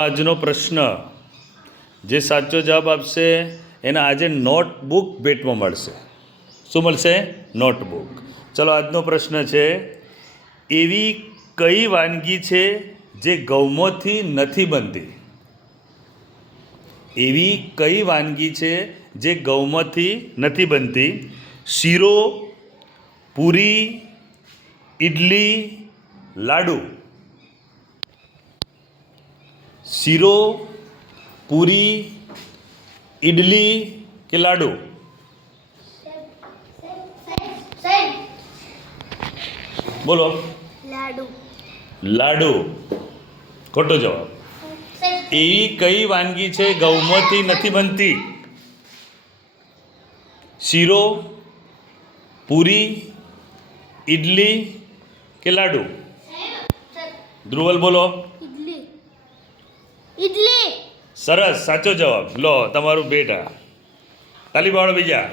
આજનો પ્રશ્ન જે સાચો જવાબ આપશે એને આજે નોટબુક ભેટમાં મળશે. શું મળશે? નોટબુક. ચલો, આજનો પ્રશ્ન છે, એવી કઈ વાનગી છે જે ગૌમાંથી નથી બનતી? એવી કઈ વાનગી છે જે ગૌમાંથી નથી બનતી? શીરો, પૂરી, ઇડલી, લાડુ. શીરો, પૂરી, ઇડલી કે લાડુ? બોલો. લાડુ. લાડુ. ખોટો જવાબ. એવી કઈ વાનગી છે ગૌમાંથી નથી બનતી? શીરો, પૂરી, ઇડલી કે લાડુ? ધ્રુવલ બોલો. ઇડલી. ઇડલી. સરસ, સાચો જવાબ. લો તમારું બેટા. તાલી પાડો બીજા.